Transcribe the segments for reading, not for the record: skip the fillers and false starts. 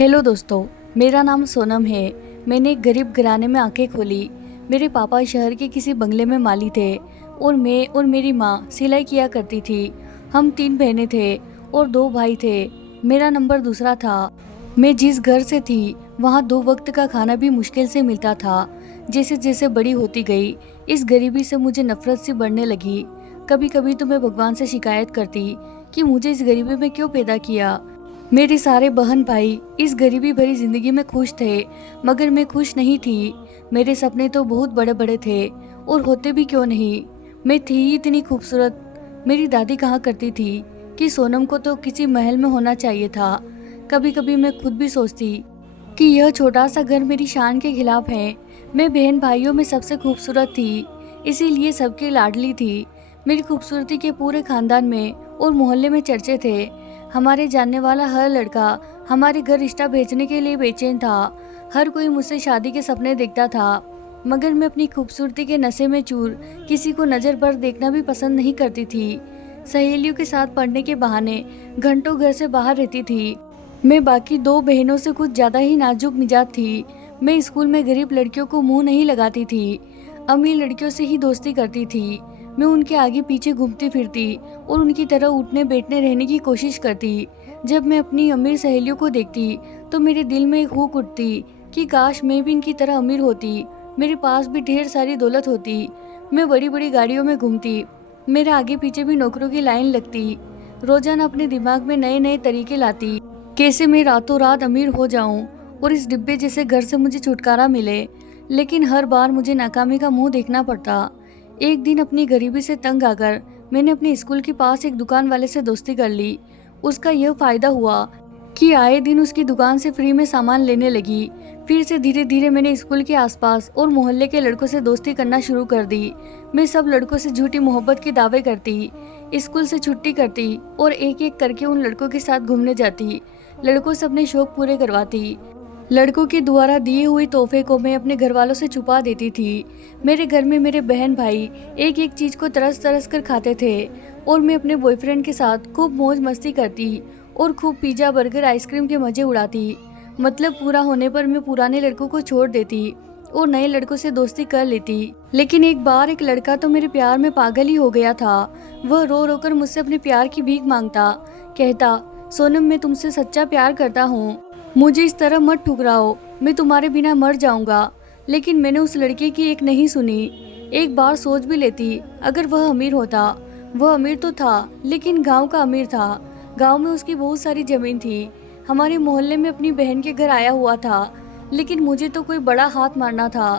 Hello दोस्तों, मेरा नाम सोनम है। मैंने एक गरीब घराने में आंखें खोली। मेरे पापा शहर के किसी बंगले में माली थे और मैं और मेरी माँ सिलाई किया करती थी। हम 3 बहनें थे और 2 भाई थे। मेरा नंबर दूसरा था। मैं जिस घर से थी वहाँ 2 वक्त का खाना भी मुश्किल से मिलता था। जैसे जैसे बड़ी होती गई, इस गरीबी से मुझे नफरत सी बढ़ने लगी। कभी कभी तो मैं भगवान से शिकायत करती कि मुझे इस गरीबी में क्यों पैदा किया। मेरे सारे बहन भाई इस गरीबी भरी जिंदगी में खुश थे, मगर मैं खुश नहीं थी। मेरे सपने तो बहुत बड़े बड़े थे और होते भी क्यों नहीं। मैं थी ही इतनी खूबसूरत। मेरी दादी कहा करती थी कि सोनम को तो किसी महल में होना चाहिए था। कभी कभी मैं खुद भी सोचती कि यह छोटा सा घर मेरी शान के खिलाफ है। मैं बहन भाइयों में सबसे खूबसूरत थी, इसीलिए सबकी लाडली थी। मेरी खूबसूरती के पूरे खानदान में और मोहल्ले में चर्चे थे। हमारे जानने वाला हर लड़का हमारे घर रिश्ता भेजने के लिए बेचैन था। हर कोई मुझसे शादी के सपने देखता था, मगर मैं अपनी खूबसूरती के नशे में चूर किसी को नज़र भर देखना भी पसंद नहीं करती थी। सहेलियों के साथ पढ़ने के बहाने घंटों घर से बाहर रहती थी। मैं बाकी 2 बहनों से कुछ ज़्यादा ही नाजुक मिजाज थी। मैं स्कूल में गरीब लड़कियों को मुंह नहीं लगाती थी, अमीर लड़कियों से ही दोस्ती करती थी। मैं उनके आगे पीछे घूमती फिरती और उनकी तरह उठने बैठने रहने की कोशिश करती। जब मैं अपनी अमीर सहेलियों को देखती तो मेरे दिल में एक हुक उठती कि काश मैं भी इनकी तरह अमीर होती, मेरे पास भी ढेर सारी दौलत होती। मैं बड़ी बड़ी गाड़ियों में घूमती, मेरे आगे पीछे भी नौकरों की लाइन लगती। रोजाना अपने दिमाग में नए नए तरीके लाती, कैसे मैं रातों रात अमीर हो जाऊं और इस डिब्बे जैसे घर से मुझे छुटकारा मिले। लेकिन हर बार मुझे नाकामी का मुंह देखना पड़ता। एक दिन अपनी गरीबी से तंग आकर मैंने अपने स्कूल के पास एक दुकान वाले से दोस्ती कर ली। उसका यह फायदा हुआ कि आए दिन उसकी दुकान से फ्री में सामान लेने लगी। फिर से धीरे धीरे मैंने स्कूल के आसपास और मोहल्ले के लड़कों से दोस्ती करना शुरू कर दी। मैं सब लड़कों से झूठी मोहब्बत के दावे करती, स्कूल से छुट्टी करती और एक एक करके उन लड़कों के साथ घूमने जाती। लड़कों से अपने शौक पूरे करवाती। लड़कों के द्वारा दिए हुए तोहफे को मैं अपने घर वालों से छुपा देती थी। मेरे घर में मेरे बहन भाई एक एक चीज को तरस तरस कर खाते थे और मैं अपने बॉयफ्रेंड के साथ खूब मौज मस्ती करती और खूब पिज्जा बर्गर आइसक्रीम के मजे उड़ाती। मतलब पूरा होने पर मैं पुराने लड़कों को छोड़ देती और नए लड़कों से दोस्ती कर लेती। लेकिन एक बार एक लड़का तो मेरे प्यार में पागल ही हो गया था। वह रो रो कर मुझसे अपने प्यार की भीख मांगता, कहता, सोनम मैं तुमसे सच्चा प्यार करता हूँ, मुझे इस तरह मत ठुकराओ, मैं तुम्हारे बिना मर जाऊंगा। लेकिन मैंने उस लड़के की एक नहीं सुनी। एक बार सोच भी लेती, अगर वह अमीर होता। वह अमीर तो था, लेकिन गांव का अमीर था। गांव में उसकी बहुत सारी जमीन थी। हमारे मोहल्ले में अपनी बहन के घर आया हुआ था। लेकिन मुझे तो कोई बड़ा हाथ मारना था,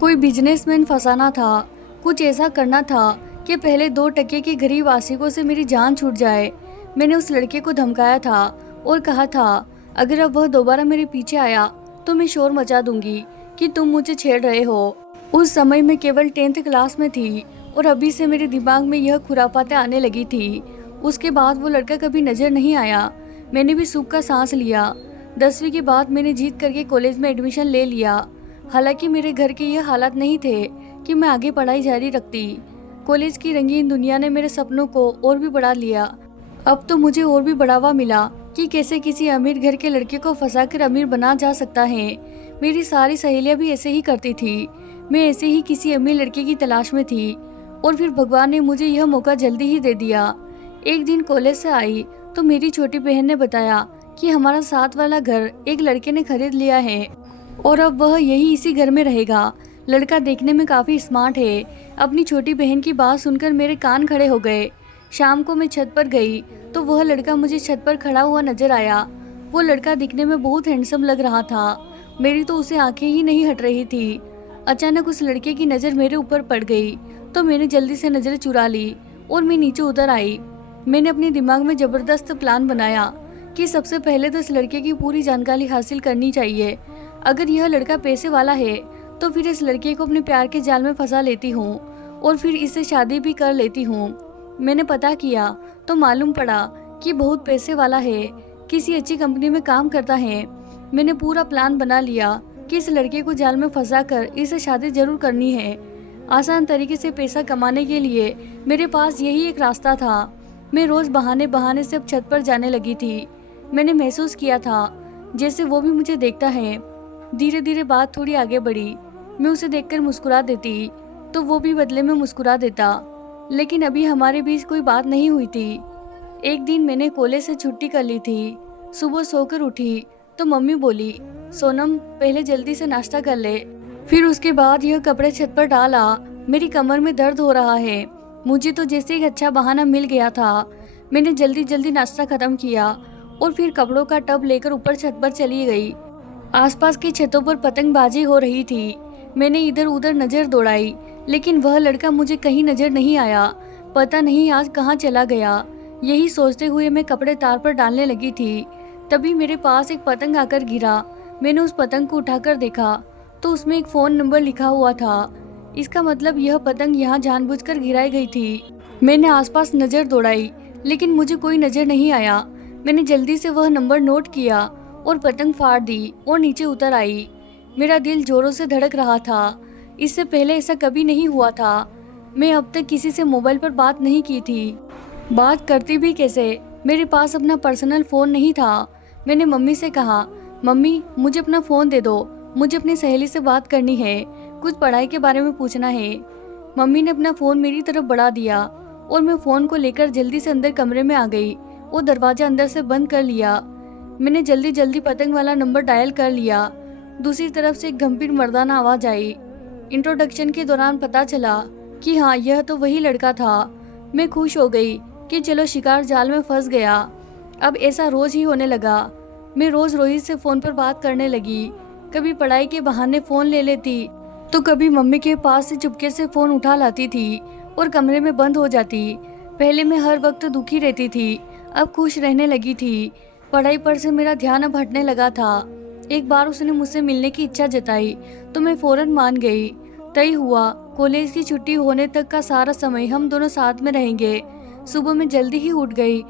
कोई बिजनेसमैन फंसाना था, कुछ ऐसा करना था कि पहले 2 टके के गरीब आशिकों से मेरी जान छूट जाए। मैंने उस लड़के को धमकाया था और कहा था, अगर अब वह दोबारा मेरे पीछे आया तो मैं शोर मचा दूंगी कि तुम मुझे छेड़ रहे हो। उस समय मैं केवल 10th क्लास में थी और अभी से मेरे दिमाग में यह खुराफातें आने लगी थी। उसके बाद वो लड़का कभी नजर नहीं आया। मैंने भी सुख का सांस लिया। 10वीं के बाद मैंने जीत करके कॉलेज में एडमिशन ले लिया। हालांकि मेरे घर के यह हालात नहीं थे कि मैं आगे पढ़ाई जारी रखती। कॉलेज की रंगीन दुनिया ने मेरे सपनों को और भी बढ़ा लिया। अब तो मुझे और भी बढ़ावा मिला कि कैसे किसी अमीर घर के लड़के को फंसाकर अमीर बना जा सकता है। मेरी सारी सहेलियां भी ऐसे ही करती थी। मैं ऐसे ही किसी अमीर लड़के की तलाश में थी और फिर भगवान ने मुझे यह मौका जल्दी ही दे दिया। एक दिन कॉलेज से आई तो मेरी छोटी बहन ने बताया कि हमारा साथ वाला घर एक लड़के ने खरीद लिया है और अब वह यही इसी घर में रहेगा। लड़का देखने में काफी स्मार्ट है। अपनी छोटी बहन की बात सुनकर मेरे कान खड़े हो गए। शाम को मैं छत पर गई तो वह लड़का मुझे छत पर खड़ा हुआ नजर आया। वो लड़का दिखने में बहुत हैंडसम लग रहा था। मेरी तो उसे आंखें ही नहीं हट रही थी। अचानक उस लड़के की नज़र मेरे ऊपर पड़ गई तो मैंने जल्दी से नज़र चुरा ली और मैं नीचे उतर आई। मैंने अपने दिमाग में ज़बरदस्त प्लान बनाया कि सबसे पहले तो इस लड़के की पूरी जानकारी हासिल करनी चाहिए। अगर यह लड़का पैसे वाला है तो फिर इस लड़के को अपने प्यार के जाल में फंसा लेती हूँ और फिर इससे शादी भी कर लेती हूँ। मैंने पता किया तो मालूम पड़ा कि बहुत पैसे वाला है, किसी अच्छी कंपनी में काम करता है। मैंने पूरा प्लान बना लिया कि इस लड़के को जाल में फंसाकर इससे शादी जरूर करनी है। आसान तरीके से पैसा कमाने के लिए मेरे पास यही एक रास्ता था। मैं रोज बहाने बहाने से अब छत पर जाने लगी थी। मैंने महसूस किया था जैसे वो भी मुझे देखता है। धीरे धीरे बात थोड़ी आगे बढ़ी। मैं उसे देखकर मुस्कुरा देती तो वो भी बदले में मुस्कुरा देता, लेकिन अभी हमारे बीच कोई बात नहीं हुई थी। एक दिन मैंने कॉलेज से छुट्टी कर ली थी। सुबह सोकर उठी तो मम्मी बोली, सोनम पहले जल्दी से नाश्ता कर ले, फिर उसके बाद यह कपड़े छत पर डाला। मेरी कमर में दर्द हो रहा है। मुझे तो जैसे एक अच्छा बहाना मिल गया था। मैंने जल्दी जल्दी नाश्ता खत्म किया और फिर कपड़ों का टब लेकर ऊपर छत पर चली गई। आसपास की छतों पर पतंगबाजी हो रही थी। मैंने इधर उधर नजर दौड़ाई, लेकिन वह लड़का मुझे कहीं नजर नहीं आया। पता नहीं आज कहाँ चला गया। यही सोचते हुए मैं कपड़े तार पर डालने लगी थी। तभी मेरे पास एक पतंग आकर गिरा। मैंने उस पतंग को उठाकर देखा तो उसमें एक फ़ोन नंबर लिखा हुआ था। इसका मतलब यह पतंग यहाँ जानबूझकर गिराई गई थी। मैंने आसपास नज़र दौड़ाई, लेकिन मुझे कोई नज़र नहीं आया। मैंने जल्दी से वह नंबर नोट किया और पतंग फाड़ दी और नीचे उतर आई। मेरा दिल जोरों से धड़क रहा था। इससे पहले ऐसा कभी नहीं हुआ था। मैं अब तक किसी से मोबाइल पर बात नहीं की थी। बात करती भी कैसे? मेरे पास अपना पर्सनल फ़ोन नहीं था। मैंने मम्मी से कहा, मम्मी मुझे अपना फ़ोन दे दो, मुझे अपनी सहेली से बात करनी है, कुछ पढ़ाई के बारे में पूछना है। मम्मी ने अपना फ़ोन मेरी तरफ बढ़ा दिया और मैं फ़ोन को लेकर जल्दी से अंदर कमरे में आ गई और दरवाज़ा अंदर से बंद कर लिया। मैंने जल्दी जल्दी पतंग वाला नंबर डायल कर लिया। दूसरी तरफ से एक गंभीर मर्दाना आवाज़ आई। इंट्रोडक्शन के दौरान पता चला कि हाँ, यह तो वही लड़का था। मैं खुश हो गई कि चलो शिकार जाल में फंस गया। अब ऐसा रोज़ ही होने लगा। मैं रोज़ रोहित से फ़ोन पर बात करने लगी। कभी पढ़ाई के बहाने फ़ोन ले लेती तो कभी मम्मी के पास से चुपके से फ़ोन उठा लाती थी और कमरे में बंद हो जाती। पहले मैं हर वक्त दुखी रहती थी, अब खुश रहने लगी थी। पढ़ाई पर से मेरा ध्यान अब हटने लगा था। एक बार उसने मुझसे मिलने की इच्छा जताई तो मैं फ़ौरन मान गई। तय हुआ कॉलेज की छुट्टी होने तक का सारा समय हम दोनों साथ में रहेंगे। सुबह मैं जल्दी ही उठ गई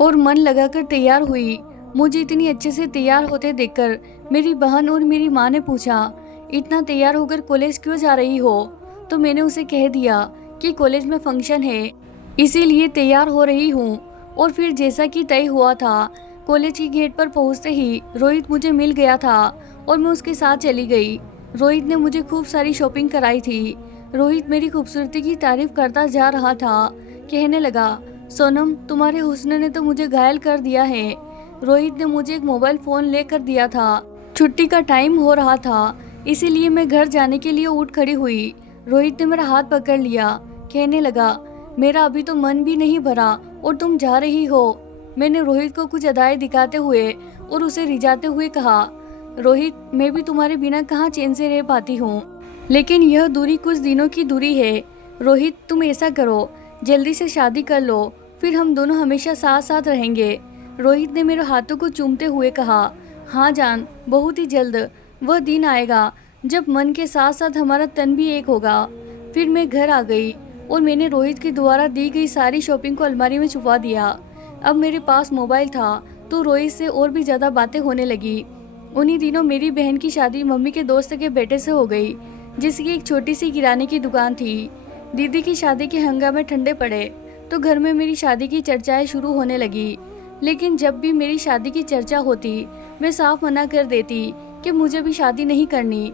और मन लगाकर तैयार हुई। मुझे इतनी अच्छे से तैयार होते देखकर मेरी बहन और मेरी माँ ने पूछा, इतना तैयार होकर कॉलेज क्यों जा रही हो? तो मैंने उसे कह दिया कि कॉलेज में फंक्शन है, इसीलिए तैयार हो रही हूँ। और फिर जैसा कि तय हुआ था, कॉलेज की गेट पर पहुँचते ही रोहित मुझे मिल गया था और मैं उसके साथ चली गई। रोहित ने मुझे खूब सारी शॉपिंग कराई थी। रोहित मेरी खूबसूरती की तारीफ करता जा रहा था। कहने लगा, सोनम तुम्हारे हुस्न ने तो मुझे घायल कर दिया है। रोहित ने मुझे एक मोबाइल फ़ोन लेकर दिया था। छुट्टी का टाइम हो रहा था, इसीलिए मैं घर जाने के लिए उठ खड़ी हुई। रोहित ने मेरा हाथ पकड़ लिया। कहने लगा, मेरा अभी तो मन भी नहीं भरा और तुम जा रही हो। मैंने रोहित को कुछ अदाएं दिखाते हुए और उसे रिझाते हुए कहा, रोहित मैं भी तुम्हारे बिना कहाँ चैन से रह पाती हूँ, लेकिन यह दूरी कुछ दिनों की दूरी है। रोहित तुम ऐसा करो, जल्दी से शादी कर लो, फिर हम दोनों हमेशा साथ साथ रहेंगे। रोहित ने मेरे हाथों को चूमते हुए कहा, हाँ जान, बहुत ही जल्द वह दिन आएगा जब मन के साथ साथ हमारा तन भी एक होगा। फिर मैं घर आ गई और मैंने रोहित के द्वारा दी गई सारी शॉपिंग को अलमारी में छुपा दिया। अब मेरे पास मोबाइल था तो रोहित से और भी ज़्यादा बातें होने लगी। उन्हीं दिनों मेरी बहन की शादी मम्मी के दोस्त के बेटे से हो गई, जिसकी एक छोटी सी किराने की दुकान थी। दीदी की शादी के हंगामे ठंडे पड़े तो घर में मेरी शादी की चर्चाएं शुरू होने लगी। लेकिन जब भी मेरी शादी की चर्चा होती, मैं साफ मना कर देती कि मुझे भी शादी नहीं करनी।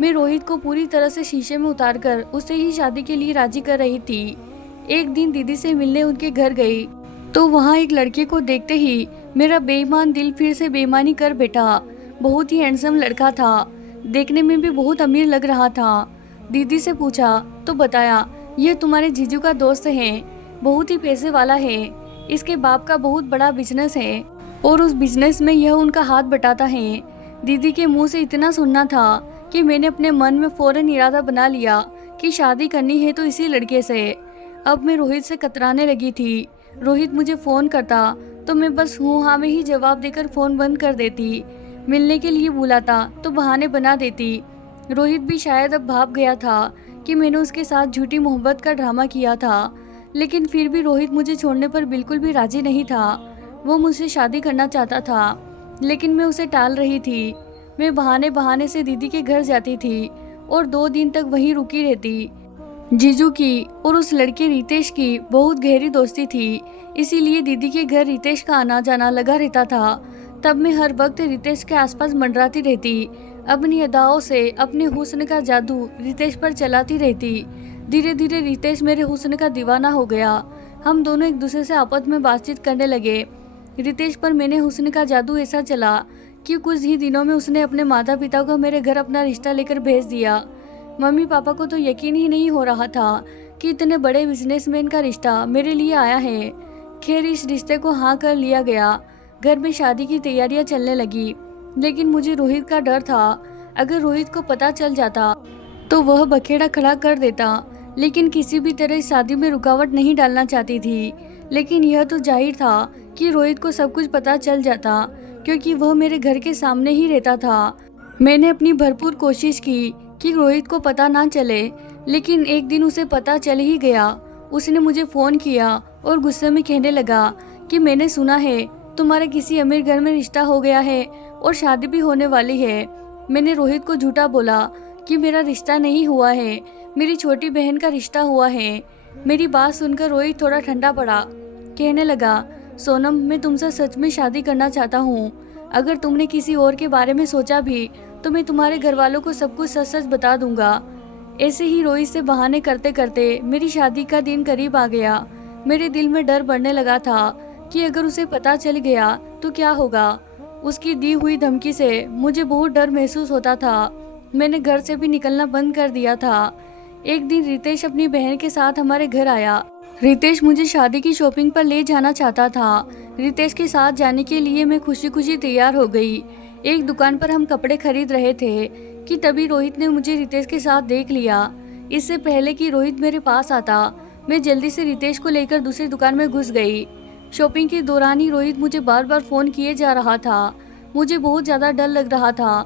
मैं रोहित को पूरी तरह से शीशे में उतारकर उसे ही शादी के लिए राजी कर रही थी। एक दिन दीदी से मिलने उनके घर गई तो वहाँ एक लड़के को देखते ही मेरा बेईमान दिल फिर से बेईमानी कर बैठा। बहुत ही हैंडसम लड़का था, देखने में भी बहुत अमीर लग रहा था। दीदी से पूछा तो बताया, यह तुम्हारे जीजू का दोस्त है, बहुत ही पैसे वाला है। इसके बाप का बहुत बड़ा बिजनेस है और उस बिजनेस में यह उनका हाथ बटाता है। दीदी के मुंह से इतना सुनना था कि मैंने अपने मन में फौरन इरादा बना लिया कि शादी करनी है तो इसी लड़के से। अब मैं रोहित से कतराने लगी थी। रोहित मुझे फ़ोन करता तो मैं बस हूँ हाँ में ही जवाब देकर फ़ोन बंद कर देती। मिलने के लिए बुलाता तो बहाने बना देती। रोहित भी शायद अब भाप गया था कि मैंने उसके साथ झूठी मोहब्बत का ड्रामा किया था, लेकिन फिर भी रोहित मुझे छोड़ने पर बिल्कुल भी राजी नहीं था। वो मुझसे शादी करना चाहता था, लेकिन मैं उसे टाल रही थी। मैं बहाने बहाने से दीदी के घर जाती थी और 2 दिन तक वहीं रुकी रहती। जीजू की और उस लड़के रितेश की बहुत गहरी दोस्ती थी, इसीलिए दीदी के घर रितेश का आना जाना लगा रहता था। तब मैं हर वक्त रितेश के आसपास मंडराती रहती, अपनी अदाओं से अपने हुस्न का जादू रितेश पर चलाती रहती। धीरे धीरे रितेश मेरे हुस्न का दीवाना हो गया। हम दोनों एक दूसरे से आपस में बातचीत करने लगे। रितेश पर मैंने हुस्न का जादू ऐसा चला कि कुछ ही दिनों में उसने अपने माता पिता को मेरे घर अपना रिश्ता लेकर भेज दिया। मम्मी पापा को तो यकीन ही नहीं हो रहा था कि इतने बड़े बिजनेसमैन का रिश्ता मेरे लिए आया है। खैर इस रिश्ते को हाँ कर लिया गया। घर में शादी की तैयारियां चलने लगी, लेकिन मुझे रोहित का डर था। अगर रोहित को पता चल जाता तो वह बखेड़ा खड़ा कर देता। लेकिन किसी भी तरह इस शादी में रुकावट नहीं डालना चाहती थी। लेकिन यह तो जाहिर था कि रोहित को सब कुछ पता चल जाता, क्योंकि वह मेरे घर के सामने ही रहता था। मैंने अपनी भरपूर कोशिश की कि रोहित को पता ना चले, लेकिन एक दिन उसे पता चल ही गया। उसने मुझे फ़ोन किया और गुस्से में कहने लगा कि मैंने सुना है तुम्हारे किसी अमीर घर में रिश्ता हो गया है और शादी भी होने वाली है। मैंने रोहित को झूठा बोला कि मेरा रिश्ता नहीं हुआ है, मेरी छोटी बहन का रिश्ता हुआ है। मेरी बात सुनकर रोहित थोड़ा ठंडा पड़ा। कहने लगा, सोनम मैं तुमसे सच में शादी करना चाहता हूँ। अगर तुमने किसी और के बारे में सोचा भी तो मैं तुम्हारे घर वालों को सब कुछ सच सच बता दूंगा। ऐसे ही रोहित से बहाने करते करते मेरी शादी का दिन करीब आ गया। मेरे दिल में डर बढ़ने लगा था कि अगर उसे पता चल गया तो क्या होगा। उसकी दी हुई धमकी से मुझे बहुत डर महसूस होता था। मैंने घर से भी निकलना बंद कर दिया था। एक दिन रितेश अपनी बहन के साथ हमारे घर आया। रितेश मुझे शादी की शॉपिंग पर ले जाना चाहता था। रितेश के साथ जाने के लिए मैं खुशी खुशी तैयार हो गई। एक दुकान पर हम कपड़े खरीद रहे थे कि तभी रोहित ने मुझे रितेश के साथ देख लिया। इससे पहले कि रोहित मेरे पास आता, मैं जल्दी से रितेश को लेकर दूसरी दुकान में घुस गई। शॉपिंग के दौरान ही रोहित मुझे बार बार फ़ोन किए जा रहा था। मुझे बहुत ज़्यादा डर लग रहा था।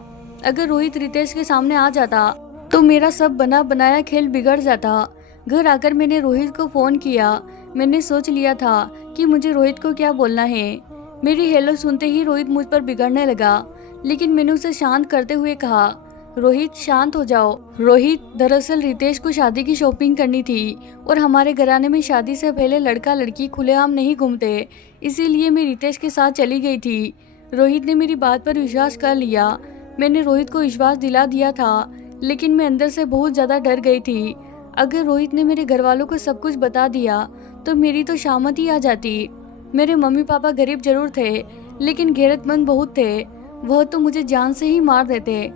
अगर रोहित रितेश के सामने आ जाता तो मेरा सब बना बनाया खेल बिगड़ जाता। घर आकर मैंने रोहित को फ़ोन किया। मैंने सोच लिया था कि मुझे रोहित को क्या बोलना है। मेरी हेलो सुनते ही रोहित मुझ पर बिगड़ने लगा, लेकिन मैंने उसे शांत करते हुए कहा, रोहित शांत हो जाओ। रोहित, दरअसल रितेश को शादी की शॉपिंग करनी थी और हमारे घराने में शादी से पहले लड़का लड़की खुलेआम नहीं घूमते, इसीलिए मैं रितेश के साथ चली गई थी। रोहित ने मेरी बात पर विश्वास कर लिया। मैंने रोहित को विश्वास दिला दिया था, लेकिन मैं अंदर से बहुत ज़्यादा डर गई थी। अगर रोहित ने मेरे घर वालों को सब कुछ बता दिया तो मेरी तो शामत ही आ जाती। मेरे मम्मी पापा गरीब जरूर थे, लेकिन गैरतमंद बहुत थे। वह तो मुझे जान से ही मार देते।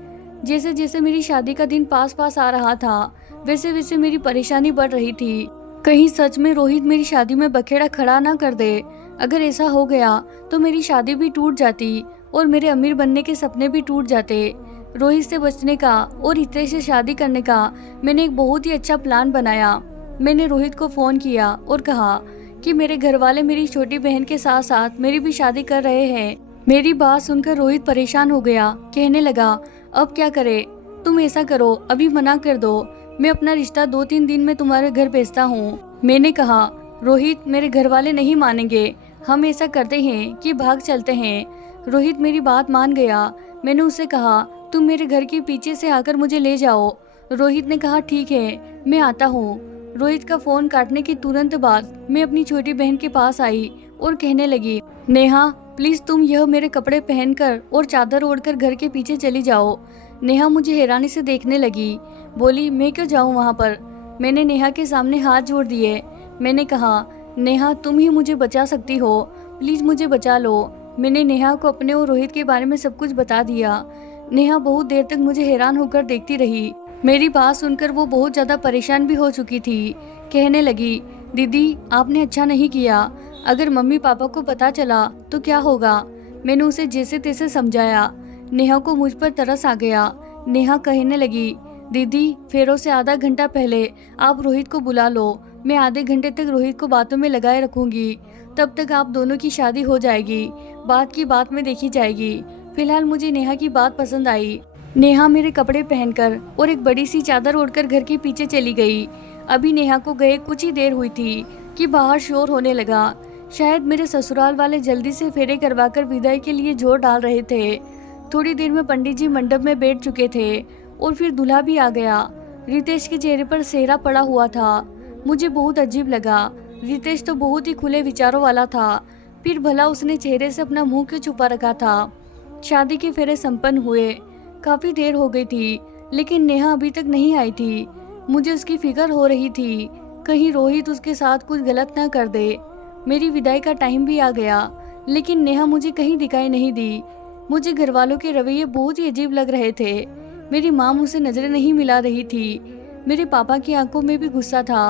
जैसे जैसे मेरी शादी का दिन पास पास आ रहा था, वैसे वैसे मेरी परेशानी बढ़ रही थी। कहीं सच में रोहित मेरी शादी में बखेड़ा खड़ा ना कर दे। अगर ऐसा हो गया तो मेरी शादी भी टूट जाती और मेरे अमीर बनने के सपने भी टूट जाते। रोहित से बचने का और रितेश से शादी करने का मैंने एक बहुत ही अच्छा प्लान बनाया। मैंने रोहित को फ़ोन किया और कहा कि मेरे घर वाले मेरी छोटी बहन के साथ साथ मेरी भी शादी कर रहे हैं। मेरी बात सुनकर रोहित परेशान हो गया। कहने लगा, अब क्या करे? तुम ऐसा करो, अभी मना कर दो। मैं अपना रिश्ता 2-3 दिन में तुम्हारे घर भेजता हूँ। मैंने कहा, रोहित मेरे घर वाले नहीं मानेंगे। हम ऐसा करते हैं कि भाग चलते हैं। रोहित मेरी बात मान गया। मैंने उससे कहा, तुम मेरे घर के पीछे से आकर मुझे ले जाओ। रोहित ने कहा, ठीक है, मैं आता हूँ। रोहित का फ़ोन काटने के तुरंत बाद मैं अपनी छोटी बहन के पास आई और कहने लगी, नेहा प्लीज़ तुम यह मेरे कपड़े पहनकर और चादर ओढ़कर घर के पीछे चली जाओ। नेहा मुझे हैरानी से देखने लगी। बोली, मैं क्यों जाऊँ वहाँ पर? मैंने नेहा के सामने हाथ जोड़ दिए। मैंने कहा, नेहा तुम ही मुझे बचा सकती हो, प्लीज़ मुझे बचा लो। मैंने नेहा को अपने और रोहित के बारे में सब कुछ बता दिया। नेहा बहुत देर तक मुझे हैरान होकर देखती रही। मेरी बात सुनकर वो बहुत ज़्यादा परेशान भी हो चुकी थी। कहने लगी, दीदी आपने अच्छा नहीं किया। अगर मम्मी पापा को पता चला तो क्या होगा? मैंने उसे जैसे तैसे समझाया। नेहा को मुझ पर तरस आ गया। नेहा कहने लगी, दीदी फेरों से आधा घंटा पहले आप रोहित को बुला लो। मैं आधे घंटे तक रोहित को बातों में लगाए रखूंगी। तब तक आप दोनों की शादी हो जाएगी। बात की बात में देखी जाएगी। फिलहाल मुझे नेहा की बात पसंद आई। नेहा मेरे कपड़े पहनकर और एक बड़ी सी चादर ओढ़कर घर के पीछे चली गई। अभी नेहा को गए कुछ ही देर हुई थी कि बाहर शोर होने लगा। शायद मेरे ससुराल वाले जल्दी से फेरे करवाकर विदाई के लिए जोर डाल रहे थे। थोड़ी देर में पंडित जी मंडप में बैठ चुके थे और फिर दूल्हा भी आ गया। रितेश के चेहरे पर सेहरा पड़ा हुआ था। मुझे बहुत अजीब लगा। रितेश तो बहुत ही खुले विचारों वाला था। फिर भला उसने चेहरे से अपना मुंह क्यों छुपा रखा था। शादी के फेरे संपन्न हुए। काफ़ी देर हो गई थी, लेकिन नेहा अभी तक नहीं आई थी। मुझे उसकी फिक्र हो रही थी, कहीं रोहित उसके साथ कुछ गलत ना कर दे। मेरी विदाई का टाइम भी आ गया, लेकिन नेहा मुझे कहीं दिखाई नहीं दी। मुझे घर वालों के रवैये बहुत ही अजीब लग रहे थे। मेरी माँ मुझसे नज़रें नहीं मिला रही थी। मेरे पापा की आंखों में भी गुस्सा था,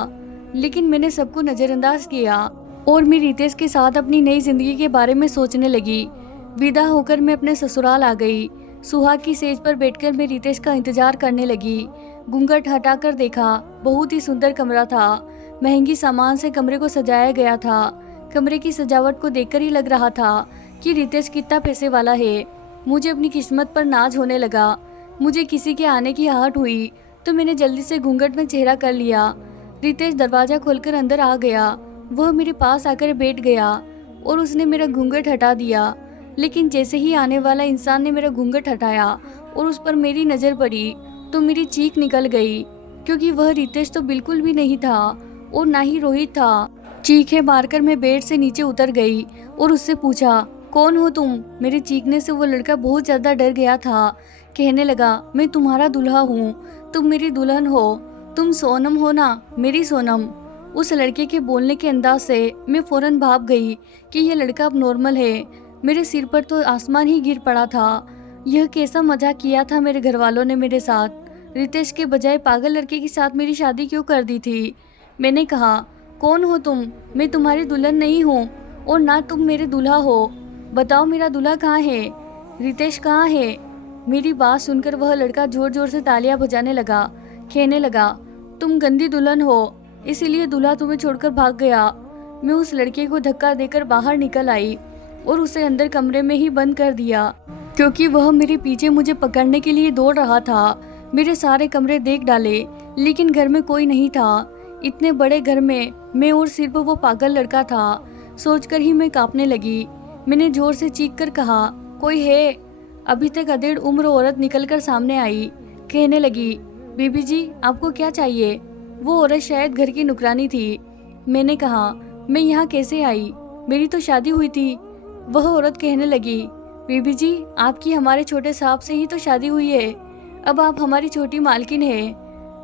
लेकिन मैंने सबको नज़रअंदाज किया और मैं रितेश के साथ अपनी नई जिंदगी के बारे में सोचने लगी। विदा होकर मैं अपने ससुराल आ गई। सुहाग की सेज पर बैठकर मैं रितेश का इंतजार करने लगी। घूंघट हटाकर देखा, बहुत ही सुंदर कमरा था। महंगी सामान से कमरे को सजाया गया था। कमरे की सजावट को देखकर ही लग रहा था कि रितेश कितना पैसे वाला है। मुझे अपनी किस्मत पर नाज होने लगा। मुझे किसी के आने की आहट हुई तो मैंने जल्दी से घूंघट में चेहरा कर लिया। रितेश दरवाजा खोलकर अंदर आ गया। वह मेरे पास आकर बैठ गया और उसने मेरा घूंघट हटा दिया। लेकिन जैसे ही आने वाला इंसान ने मेरा घूंघट हटाया और उस पर मेरी नज़र पड़ी तो मेरी चीख निकल गई, क्योंकि वह रितेश तो बिल्कुल भी नहीं था और ना ही रोहित था। चीखें मारकर मैं बेड से नीचे उतर गई और उससे पूछा, कौन हो तुम? मेरे चीखने से वो लड़का बहुत ज़्यादा डर गया था। कहने लगा, मैं तुम्हारा दूल्हा हूँ, तुम मेरी दुल्हन हो, तुम सोनम हो ना, मेरी सोनम। उस लड़के के बोलने के अंदाज से मैं फौरन भाप गई कि यह लड़का अब नॉर्मल है। मेरे सिर पर तो आसमान ही गिर पड़ा था। यह कैसा मजाक किया था मेरे घर वालों ने मेरे साथ। रितेश के बजाय पागल लड़के के साथ मेरी शादी क्यों कर दी थी? मैंने कहा, कौन हो तुम? मैं तुम्हारी दुल्हन नहीं हूँ और ना तुम मेरे दूल्हा हो। बताओ मेरा दूल्हा कहाँ है? रितेश कहाँ है? मेरी बात सुनकर वह लड़का जोर जोर से तालियां बजाने लगा। कहने लगा, तुम गंदी दुल्हन हो, इसीलिए दूल्हा तुम्हें छोड़कर भाग गया। मैं उस लड़के को धक्का देकर बाहर निकल आई और उसे अंदर कमरे में ही बंद कर दिया, क्योंकि वह मेरे पीछे मुझे पकड़ने के लिए दौड़ रहा था। मेरे सारे कमरे देख डाले, लेकिन घर में कोई नहीं था। इतने बड़े घर में मैं और सिर्फ वो पागल लड़का था। सोचकर ही मैं कांपने लगी। मैंने जोर से चीख कर कहा, कोई है? अभी तक अधेड़ उम्र औरत निकलकर सामने आई। कहने लगी, बीबी जी आपको क्या चाहिए? वो औरत शायद घर की नुकरानी थी। मैंने कहा, मैं यहाँ कैसे आई? मेरी तो शादी हुई थी। वह औरत कहने लगी, बीबी जी आपकी हमारे छोटे साहब से ही तो शादी हुई है, अब आप हमारी छोटी मालकिन है।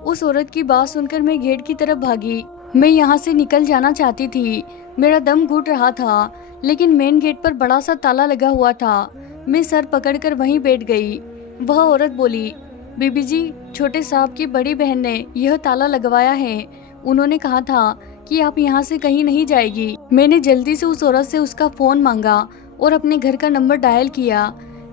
उस औरत की बात सुनकर मैं गेट की तरफ भागी। मैं यहाँ से निकल जाना चाहती थी। मेरा दम घुट रहा था, लेकिन मेन गेट पर बड़ा सा ताला लगा हुआ था। मैं सर पकड़कर वहीं बैठ गई। वह औरत बोली, बीबी जी छोटे साहब की बड़ी बहन ने यह ताला लगवाया है। उन्होंने कहा था कि आप यहाँ से कहीं नहीं जाएगी। मैंने जल्दी से उस औरत से उसका फ़ोन मांगा और अपने घर का नंबर डायल किया,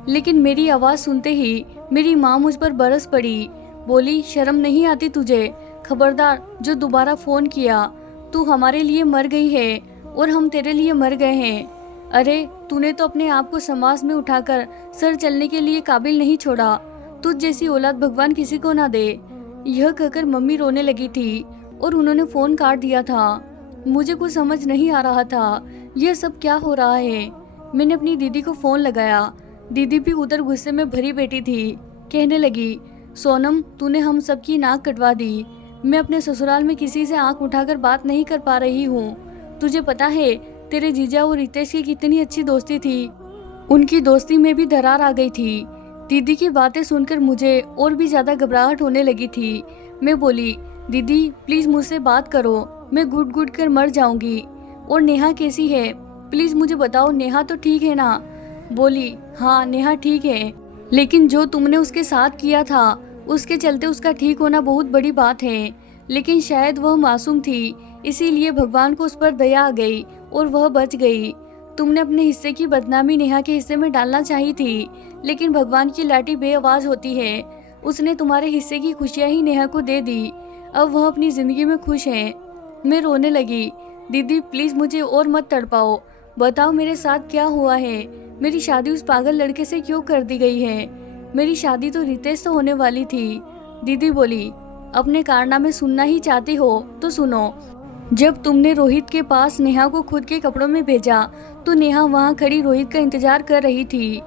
लेकिन मेरी आवाज़ सुनते ही मेरी माँ मुझ पर बरस पड़ी। बोली, शर्म नहीं आती तुझे? खबरदार जो दोबारा फ़ोन किया, तू हमारे लिए मर गई है और हम तेरे लिए मर गए हैं। अरे तूने तो अपने आप को समाज में उठाकर सर चलने के लिए काबिल नहीं छोड़ा। तुझ जैसी औलाद भगवान किसी को ना दे। यह कहकर मम्मी रोने लगी थी और उन्होंने फ़ोन काट दिया था। मुझे कुछ समझ नहीं आ रहा था, यह सब क्या हो रहा है। मैंने अपनी दीदी को फ़ोन लगाया। दीदी भी उधर गुस्से में भरी बैठी थी। कहने लगी, सोनम तूने हम सब की नाक कटवा दी। मैं अपने ससुराल में किसी से आंख उठाकर बात नहीं कर पा रही हूँ। तुझे पता है तेरे जीजा और रितेश की कितनी अच्छी दोस्ती थी। उनकी दोस्ती में भी दरार आ गई थी। दीदी की बातें सुनकर मुझे और भी ज़्यादा घबराहट होने लगी थी। मैं बोली, दीदी प्लीज़ मुझसे बात करो, मैं घुट घुट कर मर जाऊंगी। और नेहा कैसी है? प्लीज़ मुझे बताओ, नेहा तो ठीक है ना? बोली, हाँ नेहा ठीक है, लेकिन जो तुमने उसके साथ किया था उसके चलते उसका ठीक होना बहुत बड़ी बात है। लेकिन शायद वह मासूम थी, इसीलिए भगवान को उस पर दया आ गई और वह बच गई। तुमने अपने हिस्से की बदनामी नेहा के हिस्से में डालना चाहिए थी, लेकिन भगवान की लाठी बेआवाज होती है। उसने तुम्हारे हिस्से की खुशियाँ ही नेहा को दे दी। अब वह अपनी ज़िंदगी में खुश है। मैं रोने लगी। दीदी प्लीज़ मुझे और मत तड़पाओ, बताओ मेरे साथ क्या हुआ है। मेरी शादी उस पागल लड़के से क्यों कर दी गई है? मेरी शादी तो रितेश से होने वाली थी। दीदी बोली, अपने कारनामे सुनना ही चाहती हो तो सुनो। जब तुमने रोहित के पास नेहा को खुद के कपड़ों में भेजा तो नेहा वहां खड़ी रोहित का इंतजार कर रही थी।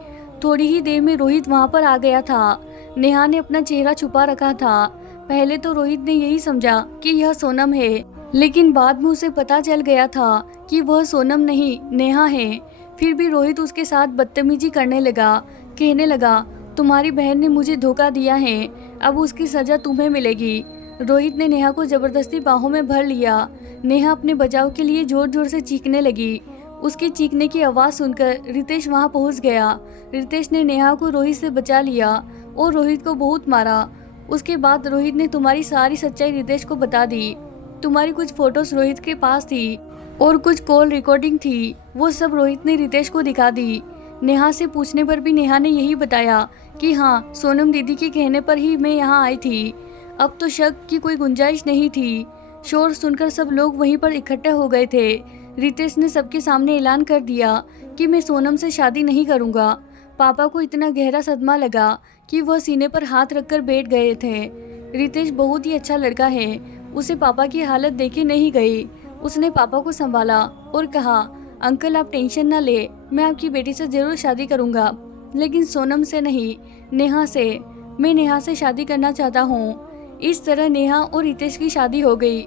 थोड़ी ही देर में रोहित वहां पर आ गया था। नेहा ने अपना चेहरा छुपा रखा था। पहले तो रोहित ने यही समझा कि यह सोनम है, लेकिन बाद में उसे पता चल गया था कि वह सोनम नहीं नेहा है। फिर भी रोहित उसके साथ बदतमीजी करने लगा, कहने लगा तुम्हारी बहन ने मुझे धोखा दिया है, अब उसकी सज़ा तुम्हें मिलेगी। रोहित ने नेहा को ज़बरदस्ती बाहों में भर लिया। नेहा अपने बचाव के लिए ज़ोर ज़ोर से चीखने लगी। उसकी चीखने की आवाज़ सुनकर रितेश वहां पहुंच गया। रितेश ने नेहा को रोहित से बचा लिया और रोहित को बहुत मारा। उसके बाद रोहित ने तुम्हारी सारी सच्चाई रितेश को बता दी। तुम्हारी कुछ फोटोज रोहित के पास थी और कुछ कॉल रिकॉर्डिंग थी, वो सब रोहित ने रितेश को दिखा दी। नेहा से पूछने पर भी नेहा ने यही बताया कि हाँ, सोनम दीदी के कहने पर ही मैं यहाँ आई थी। अब तो शक की कोई गुंजाइश नहीं थी। शोर सुनकर सब लोग वहीं पर इकट्ठे हो गए थे। रितेश ने सबके सामने ऐलान कर दिया कि मैं सोनम से शादी नहीं करूँगा। पापा को इतना गहरा सदमा लगा कि वह सीने पर हाथ रखकर बैठ गए थे। रितेश बहुत ही अच्छा लड़का है, उसे पापा की हालत देखे नहीं गई। उसने पापा को संभाला और कहा अंकल आप टेंशन ना ले, मैं आपकी बेटी से ज़रूर शादी करूँगा, लेकिन सोनम से नहीं, नेहा से। मैं नेहा से शादी करना चाहता हूँ। इस तरह नेहा और रितेश की शादी हो गई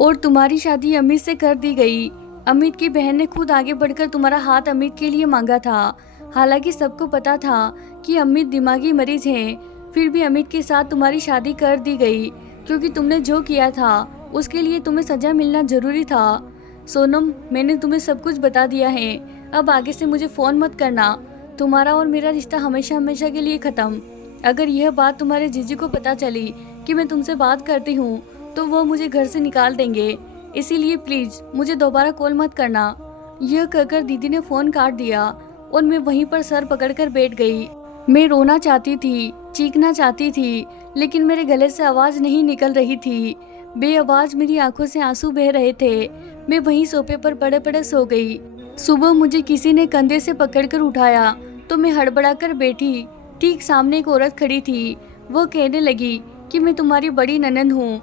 और तुम्हारी शादी अमित से कर दी गई। अमित की बहन ने खुद आगे बढ़कर तुम्हारा हाथ अमित के लिए मांगा था। हालांकि सबको पता था कि अमित दिमागी मरीज हैं, फिर भी अमित के साथ तुम्हारी शादी कर दी गई क्योंकि तुमने जो किया था उसके लिए तुम्हें सजा मिलना जरूरी था। सोनम, मैंने तुम्हें सब कुछ बता दिया है, अब आगे से मुझे फ़ोन मत करना। तुम्हारा और मेरा रिश्ता हमेशा हमेशा के लिए ख़त्म। अगर यह बात तुम्हारे जीजी को पता चली कि मैं तुमसे बात करती हूँ तो वो मुझे घर से निकाल देंगे, इसीलिए प्लीज़ मुझे दोबारा कॉल मत करना। यह कहकर दीदी ने फ़ोन काट दिया और मैं वहीं पर सर पकड़कर बैठ गई। मैं रोना चाहती थी, चीखना चाहती थी, लेकिन मेरे गले से आवाज़ नहीं निकल रही थी। बेआवाज़ मेरी आंखों से आंसू बह रहे थे। मैं वहीं सोफे पर पड़े पड़े सो गई। सुबह मुझे किसी ने कंधे से पकड़कर उठाया तो मैं हड़बड़ाकर बैठी। ठीक सामने एक औरत खड़ी थी। वो कहने लगी कि मैं तुम्हारी बड़ी ननंद हूँ,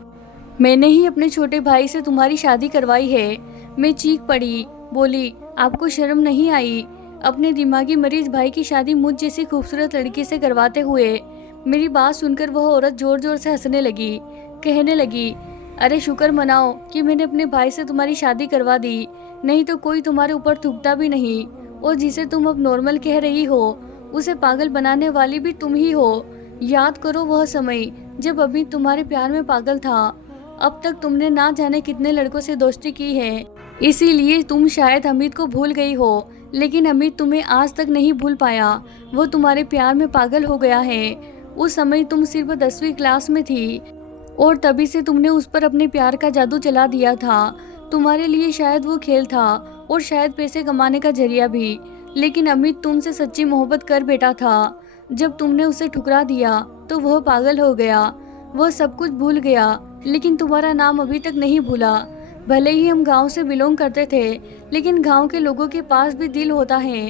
मैंने ही अपने छोटे भाई से तुम्हारी शादी करवाई है। मैं चीख पड़ी, बोली आपको शर्म नहीं आई अपने दिमागी मरीज भाई की शादी मुझ जैसी खूबसूरत लड़की से करवाते हुए। मेरी बात सुनकर वह औरत जोर जोर से हंसने लगी, कहने लगी अरे शुक्र मनाओ कि मैंने अपने भाई से तुम्हारी शादी करवा दी, नहीं तो कोई तुम्हारे ऊपर थूकता भी नहीं। और जिसे तुम अब नॉर्मल कह रही हो उसे पागल बनाने वाली भी तुम ही हो। याद करो वह समय जब अभी तुम्हारे प्यार में पागल था। अब तक तुमने ना जाने कितने लड़कों से दोस्ती की है, इसीलिए तुम शायद अमित को भूल गई हो, लेकिन अमित तुम्हें आज तक नहीं भूल पाया। वो तुम्हारे प्यार में पागल हो गया है। उस समय तुम सिर्फ 10वीं क्लास में थी और तभी से तुमने उस पर अपने प्यार का जादू चला दिया था। तुम्हारे लिए शायद वो खेल था और शायद पैसे कमाने का जरिया भी, लेकिन अमित तुमसे सच्ची मोहब्बत कर बैठा था। जब तुमने उसे ठुकरा दिया तो वह पागल हो गया, वह सब कुछ भूल गया, लेकिन तुम्हारा नाम अभी तक नहीं भूला। भले ही हम गांव से बिलोंग करते थे, लेकिन गांव के लोगों के पास भी दिल होता है।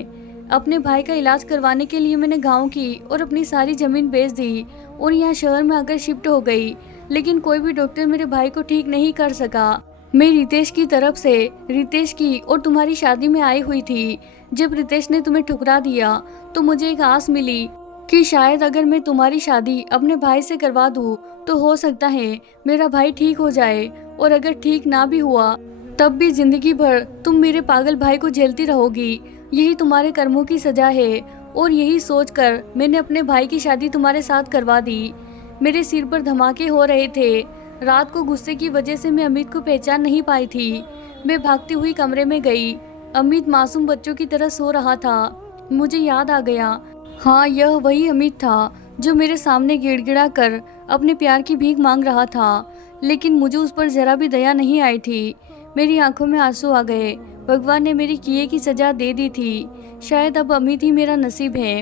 अपने भाई का इलाज करवाने के लिए मैंने गांव की और अपनी सारी ज़मीन बेच दी और यहाँ शहर में आकर शिफ्ट हो गई, लेकिन कोई भी डॉक्टर मेरे भाई को ठीक नहीं कर सका। मैं रितेश की तरफ से रितेश की और तुम्हारी शादी में आई हुई थी। जब रितेश ने तुम्हें ठुकरा दिया तो मुझे एक आस मिली कि शायद अगर मैं तुम्हारी शादी अपने भाई से करवा दूँ तो हो सकता है मेरा भाई ठीक हो जाए, और अगर ठीक ना भी हुआ तब भी जिंदगी भर तुम मेरे पागल भाई को झेलती रहोगी। यही तुम्हारे कर्मों की सजा है, और यही सोचकर मैंने अपने भाई की शादी तुम्हारे साथ करवा दी। मेरे सिर पर धमाके हो रहे थे। रात को गुस्से की वजह से मैं अमित को पहचान नहीं पाई थी। मैं भागती हुई कमरे में गई। अमित मासूम बच्चों की तरह सो रहा था। मुझे याद आ गया, हाँ यह वही अमित था जो मेरे सामने गिड़गिड़ा कर अपने प्यार की भीख मांग रहा था, लेकिन मुझे उस पर जरा भी दया नहीं आई थी। मेरी आंखों में आंसू आ गए। भगवान ने मेरी किए की सजा दे दी थी। शायद अब अमित ही मेरा नसीब है।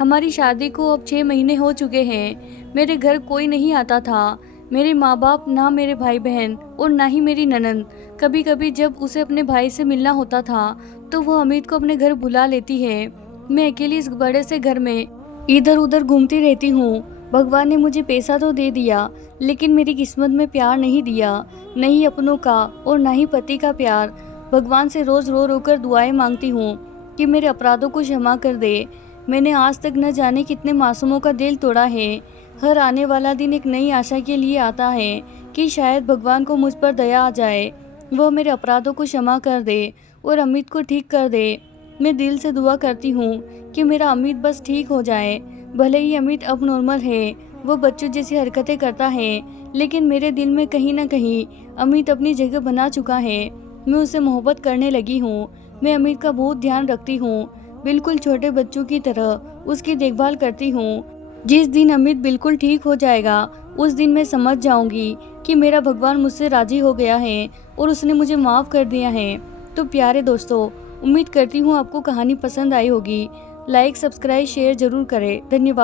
हमारी शादी को अब 6 महीने हो चुके हैं। मेरे घर कोई नहीं आता था, मेरे माँ बाप, ना मेरे भाई बहन और ना ही मेरी ननंद। कभी कभी जब उसे अपने भाई से मिलना होता था तो वो अमित को अपने घर बुला लेती है। मैं अकेली इस बड़े से घर में इधर उधर घूमती रहती हूँ। भगवान ने मुझे पैसा तो दे दिया, लेकिन मेरी किस्मत में प्यार नहीं दिया, नहीं अपनों का और ना ही पति का प्यार। भगवान से रोज़ रो रो कर दुआएं मांगती हूँ कि मेरे अपराधों को क्षमा कर दे। मैंने आज तक न जाने कितने मासूमों का दिल तोड़ा है। हर आने वाला दिन एक नई आशा के लिए आता है कि शायद भगवान को मुझ पर दया आ जाए, वह मेरे अपराधों को क्षमा कर दे और अमित को ठीक कर दे। मैं दिल से दुआ करती हूँ कि मेरा अमित बस ठीक हो जाए। भले ही अमित अब नॉर्मल है, वो बच्चों जैसी हरकतें करता है, लेकिन मेरे दिल में कहीं ना कहीं अमित अपनी जगह बना चुका है। मैं उससे मोहब्बत करने लगी हूँ। मैं अमित का बहुत ध्यान रखती हूँ, बिल्कुल छोटे बच्चों की तरह उसकी देखभाल करती हूँ। जिस दिन अमित बिल्कुल ठीक हो जाएगा, उस दिन मैं समझ जाऊंगी कि मेरा भगवान मुझसे राजी हो गया है और उसने मुझे माफ़ कर दिया है। तो प्यारे दोस्तों, उम्मीद करती हूँ आपको कहानी पसंद आई होगी। लाइक, सब्सक्राइब, शेयर ज़रूर करें। धन्यवाद।